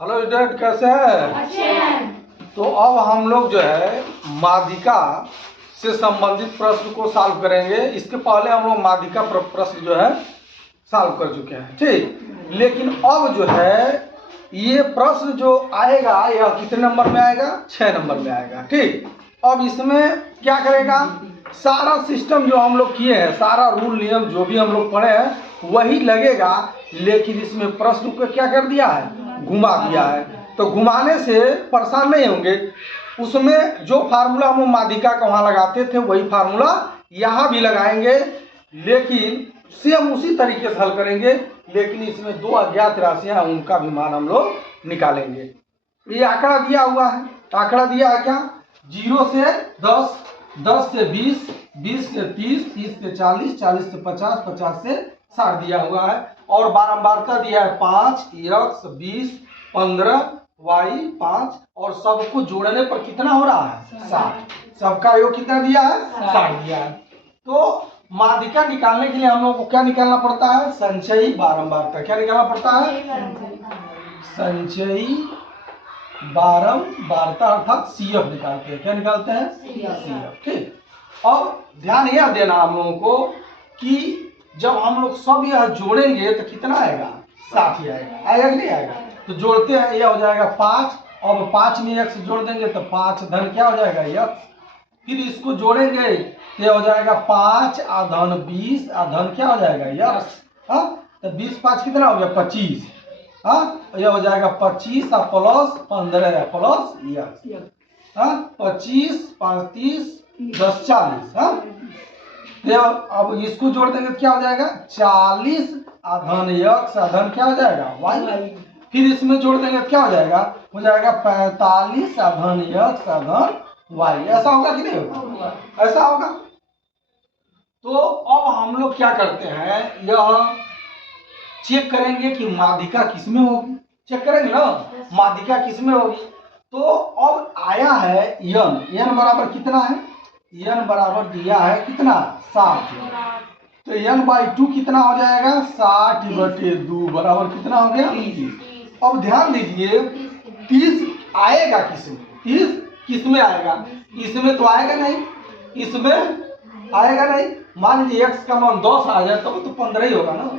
Hello student, कैसे हैं? अच्छे हैं। तो अब हम लोग जो है माध्यिका से संबंधित प्रश्न को सॉल्व करेंगे। इसके पहले हम लोग माध्यिका प्रश्न जो है सॉल्व कर चुके हैं, ठीक। लेकिन अब जो है ये प्रश्न जो आएगा यह कितने नंबर में आएगा? 6 नंबर में आएगा, ठीक। अब इसमें क्या करेगा, सारा सिस्टम जो हम लोग किए हैं, सारा रूल नियम जो भी हम लोग पढ़े हैं वही लगेगा, लेकिन इसमें प्रश्न को क्या कर दिया है, घुमा दिया है। तो घुमाने से परेशान नहीं होंगे। उसमें जो फार्मूला हम माध्यिका का वहाँ लगाते थे वही फार्मूला यहाँ भी लगाएंगे, लेकिन सेम उसी तरीके से हल करेंगे। लेकिन इसमें दो अज्ञात राशियाँ उनका भी मान हम लोग निकालेंगे। ये आंकड़ा दिया हुआ है, आंकड़ा दिया है क्या, 0 से 10, 10 से 20, 20 से 30, 30 से 40, 40 से 50, 50 से 60 दिया हुआ है। और बारंबारता दिया है 5, x 20, 15, y 5, और सबको जोड़ने पर कितना हो रहा है, 60। सबका योग कितना दिया है, 60 दिया है। तो माध्यिका निकालने के लिए हम लोग को क्या निकालना पड़ता है, संचयी बारंबारता। क्या निकालना पड़ता है, संचयी बारंबारता, अर्थात CF निकालते हैं। क्या निकालते हैं, CF, ठीक। अब ध्यान यह देना हम लोगों को कि जब हम लोग सब यह जोड़ेंगे तो कितना आएगा, 60 ही आएगा। आएगा कि नहीं आएगा? तो जोड़ते हैं, यह हो जाएगा 5। अब 5 में x जोड़ देंगे तो 5 धन क्या हो जाएगा, x। फिर इसको जोड़ेंगे तो यह हो जाएगा 5 धन 20 धन क्या हो जाएगा, x। हाँ, तो 20 5 कितना हो गया, 25। हाँ, यह हो जाएगा 25 प्लस 15 प्लस x। हाँ, 25 5 30 10 40। हाँ, अब इसको जोड़ देंगे तो क्या हो जाएगा, 40 धन x धन क्या हो जाएगा, y। फिर इसमें जोड़ देंगे तो क्या हो जाएगा, 45 धन x धन y। ऐसा होगा कि नहीं होगा, ऐसा होगा। तो अब हम लोग क्या करते हैं, यह चेक करेंगे कि माध्यिका किसमें होगी। चेक करेंगे ना, माध्यिका किसमें होगी। तो अब आया है n बराबर कितना है, n बराबर दिया है कितना, 60। तो n/2 कितना हो जाएगा, 60/2 बराबर कितना हो गया, 30। अब ध्यान दीजिए 30 आएगा किसमें, 30 किसमें आएगा, इसमें तो आएगा नहीं, इसमें आएगा नहीं। मान लीजिए x का मान 10 आ जाए तो 15 ही होगा ना,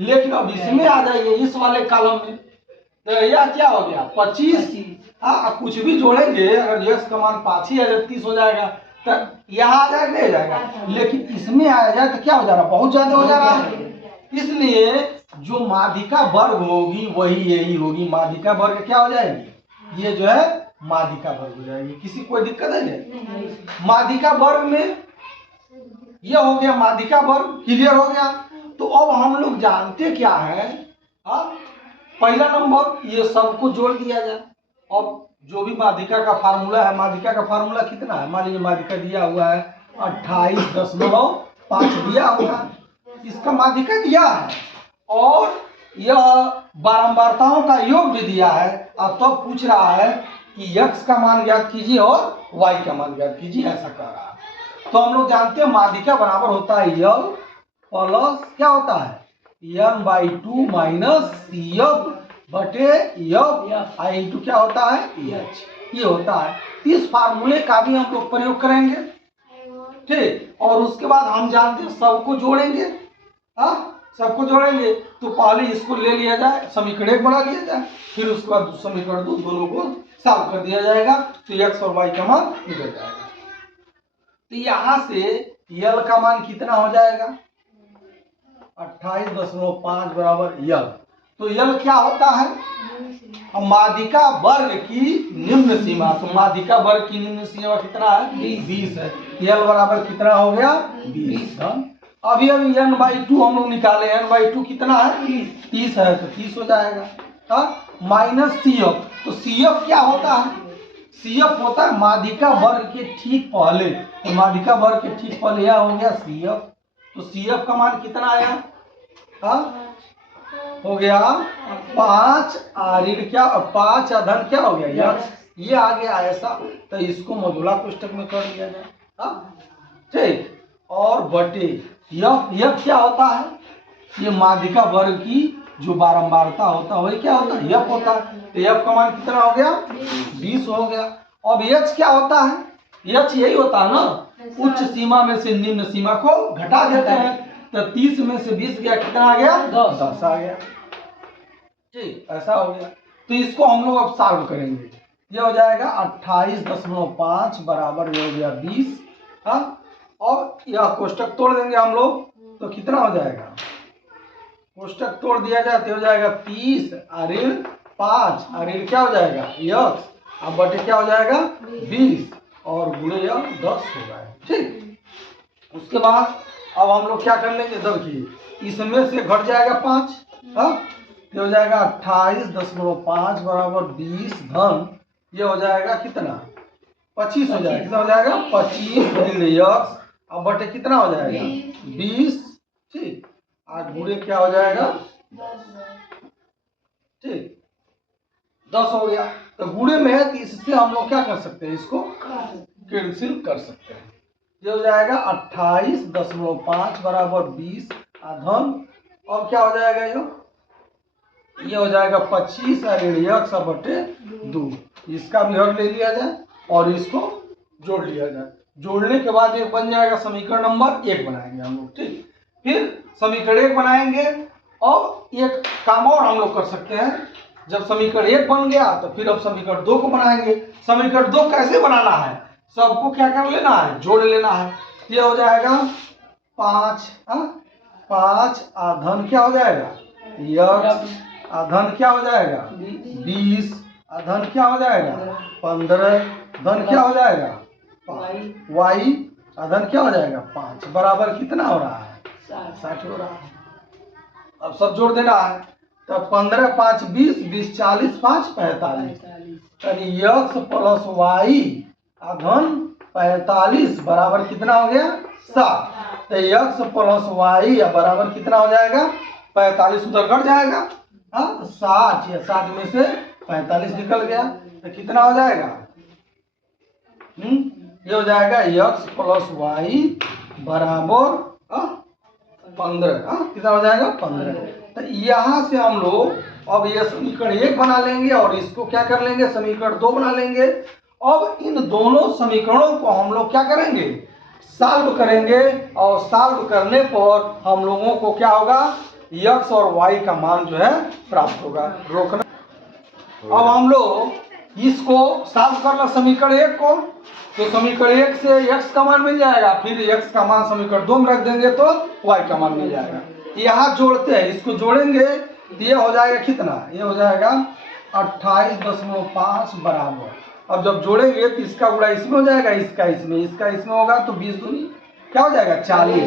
लेकिन अब इसमें आ जाइए, इस वाले कॉलम में, तो यह क्या हो गया, 25। हाँ, कुछ भी जोड़ेंगे, अगर x का मान 5 ही आ जाए 30 हो जाएगा, तो यहाँ आ जाएगा नहीं जाएगा, लेकिन इसमें आ जाए तो क्या हो जा रहा है, बहुत ज्यादा हो जा रहा है। इसलिए जो माध्यिका वर्ग होगी वही यही होगी, माध्यिका वर्ग क्या हो जाएगी, ये जो है माध्यिका वर्ग हो जाएगी। किसी कोई दिक्कत है नहीं? माध्यिका वर्ग में यह हो गया, माध्यिका वर्ग क्लियर हो गया। तो अब हम लोग जानते क्या है, पहला नंबर ये सबको जोड़ दिया जाए। अब जो भी माध्यिका का फार्मूला है, माध्यिका का फार्मूला कितना है, मान लीजिए माध्यिका दिया हुआ है 28.5 दिया हुआ है, इसका माध्यिका दिया है, और यह बारंबारताओं का योग भी दिया है। अब तो पूछ रहा है कि x का मान ज्ञात कीजिए और y का मान ज्ञात कीजिए, ऐसा कह रहा है। तो हम लोग जानते हैं माध्यिका बराबर होता है L प्लस क्या होता है, n/2 माइनस CF बटे F इंटू क्या होता है, H, ये होता है। इस फार्मूले का भी हम लोग प्रयोग करेंगे, ठीक। और उसके बाद हम जानते हैं सबको जोड़ेंगे। हाँ, सबको जोड़ेंगे तो पहले इसको ले लिया जाए, समीकरण 1 बना लिया जाए, फिर उसके बाद समीकरण 2 दोनों को सॉल्व कर दिया जाएगा, तो x और y का मान निकल जाएगा। तो यहाँ से L का मान कितना हो जाएगा, 28.5 बराबर L। तो L क्या होता है, माध्यिका वर्ग की निम्न सीमा। तो माध्यिका वर्ग की निम्न सीमा कितना है, 20 है। L बराबर कितना हो गया, 20। अभी n/2 हम लोग निकाले, n/2 कितना है, 30 है, तो 30 हो जाएगा। माइनस CF, तो CF क्या होता है, CF होता है माध्यिका वर्ग के ठीक पहले। तो माध्यिका वर्ग के ठीक पहले यह हो गया CF। तो CF का मान कितना आया, हो गया 5 क्या 5 धन क्या हो गया, ये आ गया ऐसा। तो इसको मॉडुला कोष्ठक में कर दिया जाए, ठीक। और बटे यह क्या होता है, ये माध्यिका वर्ग की जो बारंबारता होता है वही क्या होता है, एफ होता है। तो एफ का मान कितना हो गया, 20 हो गया। अब एच क्या होता है, एच यही होता है ना, उच्च सीमा में से निम्न सीमा को घटा देते हैं। तो 30 में से 20 गया, कितना आ गया, 10 आ गया। ठीक, ऐसा हो गया। तो इसको हम लोग अब सॉल्व करेंगे। ये हो जाएगा 28.5 बराबर ये हो गया 20। हाँ, और यह कोष्टक तोड़ देंगे हम लोग, तो कितना हो जाएगा, कोष्टक तोड़ दिया जाए तो हो जाएगा 30 ऋण 5 ऋण क्या हो जाएगा यक्स, अब बटे क्या हो जाएगा 20 और गुणे यह 10 होगा। ठीक, उसके बाद अब हम लोग क्या कर लेंगे, देखिए इसमें से घट जाएगा 5। हाँ, ये हो जाएगा 28.5 बराबर 20 धन ये हो जाएगा कितना 25 हो जाएगा, कितना हो जाएगा 25 ऋण यक्स, अब बटे कितना हो जाएगा 20। ठीक, 8 गुणे क्या हो जाएगा, ठीक 10 हो गया। तो गुणे में है, तो इससे हम लोग क्या कर सकते हैं, इसको कैंसिल कर सकते हैं। ये हो जाएगा 28.5 बराबर 20 धन, अब क्या हो जाएगा ये हो जाएगा 25 ऋण यक्स बटे 2। इसका भी हर ले लिया जाए और इसको जोड़ लिया जाए। जोड़ने के बाद ये बन जाएगा समीकरण नंबर 1 बनाएंगे हम लोग। ठीक, फिर समीकरण 1 बनाएंगे और एक काम और हम लोग कर सकते हैं। जब समीकरण 1 बन गया तो फिर अब समीकरण 2 को बनाएंगे। समीकरण 2 कैसे बनाना है, सबको क्या कर लेना है, जोड़ लेना है। ये हो जाएगा 5 धन क्या हो जाएगा यक्स, धन क्या हो जाएगा 20, धन क्या हो जाएगा 15, धन क्या हो जाएगा वाई, धन क्या हो जाएगा 5 बराबर कितना हो रहा है 60 हो रहा है। अब सब जोड़ देना है, तो 15 5 20, 20 40 5 45, यानी यक्स प्लस वाई धन 45 बराबर कितना हो गया 60। तो यक्स प्लस वाई बराबर कितना हो जाएगा 45, उधर घट जाएगा। हाँ, 60 या 60 में से 45 निकल गया, तो कितना हो जाएगा, ये हो जाएगा यक्स प्लस वाई बराबर 15। कितना हो जाएगा 15। तो यहाँ से हम लोग अब ये समीकरण 1 बना लेंगे और इसको क्या कर लेंगे समीकरण 2 बना लेंगे। अब इन दोनों समीकरणों को हम लोग क्या करेंगे, सॉल्व करेंगे, और सॉल्व करने पर हम लोगों को क्या होगा, यक्स और वाई का मान जो है प्राप्त होगा। रोकना, अब हम लोग इसको सॉल्व करना समीकरण 1 को, तो समीकरण 1 से x का मान मिल जाएगा, फिर x का मान समीकरण 2 में रख देंगे तो y का मान मिल जाएगा। यहाँ जोड़ते हैं, इसको जोड़ेंगे तो ये हो जाएगा कितना, ये हो जाएगा 28.5 बराबर। अब जब जोड़ेंगे तो इसका गुणा इसमें हो जाएगा, इसका इसमें होगा, तो 20 दूनी क्या हो जाएगा 40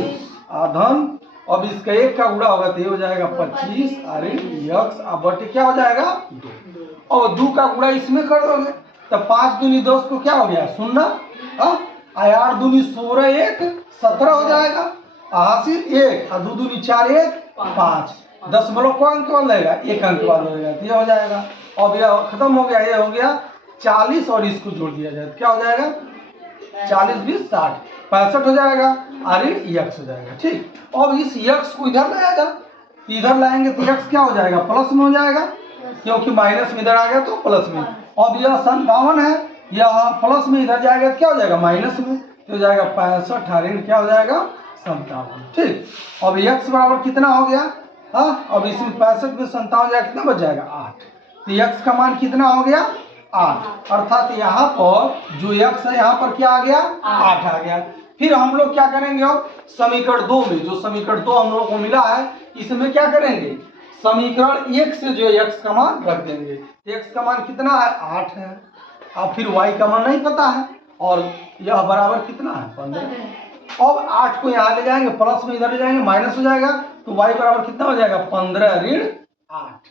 धन, अब इसका 1 का गुणा होगा तो ये हो जाएगा 25 ऋण यक्स बटे क्या हो जाएगा 2, और 2 का गुणा इसमें कर दोगे तो 5 दूनी 10 को क्या हो गया 0, 8 दूनी 16 1 17 हो जाएगा, हासिल 1 और 2 दूनी 4 1 5, 10 को अंक वाला रहेगा 1 अंक वाला रहेगा, ये हो जाएगा। अब यह खत्म हो गया, ये हो गया 40 और इसको जोड़ दिया जाए तो क्या हो जाएगा 40 20 60 65 हो जाएगा, अरे यक्स हो जाएगा। ठीक, अब इस यक्स को इधर लाया जा, इधर लाएंगे तो यक्स क्या हो जाएगा प्लस में हो जाएगा, क्योंकि माइनस में इधर आ गया तो प्लस में। अब यह 57 है, यह प्लस में इधर जाएगा तो क्या हो जाएगा माइनस में, तो हो जाएगा 65 ऋण क्या हो जाएगा 57। ठीक, अब यक्स बराबर कितना हो गया, हाँ अब इसमें 65 में 57 जाएगा कितना बच जाएगा 8, तो यक्स का मान कितना हो गया 8, अर्थात यहाँ पर जो यक्स है यहाँ पर क्या आ गया 8 आ गया। फिर हम लोग क्या करेंगे, अब समीकरण 2 में जो समीकरण 2 हम लोग को मिला है इसमें क्या करेंगे, समीकरण 1 से जो x का मान रख देंगे, x का मान कितना है 8 है, अब फिर y का मान नहीं पता है, और यह बराबर कितना है 15। अब 8 को यहाँ ले जाएंगे, प्लस में इधर ले जाएंगे माइनस हो जाएगा, तो y बराबर कितना हो जाएगा 15 ऋण 8।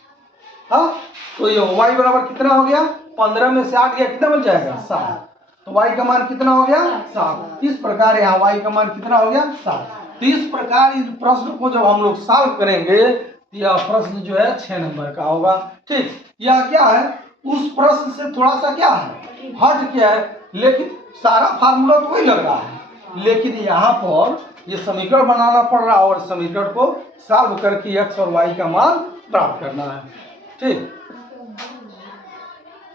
हाँ, तो ये y बराबर कितना हो गया 15 में से 8 गया कितना बच जाएगा 7, तो y का मान कितना हो गया 7। इस प्रकार यहाँ y का मान कितना हो गया 7। तो इस प्रकार इस प्रश्न को जब हम लोग सॉल्व करेंगे यह प्रश्न जो है 6 नंबर का होगा। ठीक, यह क्या है उस प्रश्न से थोड़ा सा क्या है हट गया है, लेकिन सारा फार्मूला तो वही लग रहा है, लेकिन यहाँ पर ये समीकरण बनाना पड़ रहा है और समीकरण को सॉल्व करके x और y का मान प्राप्त करना है। ठीक,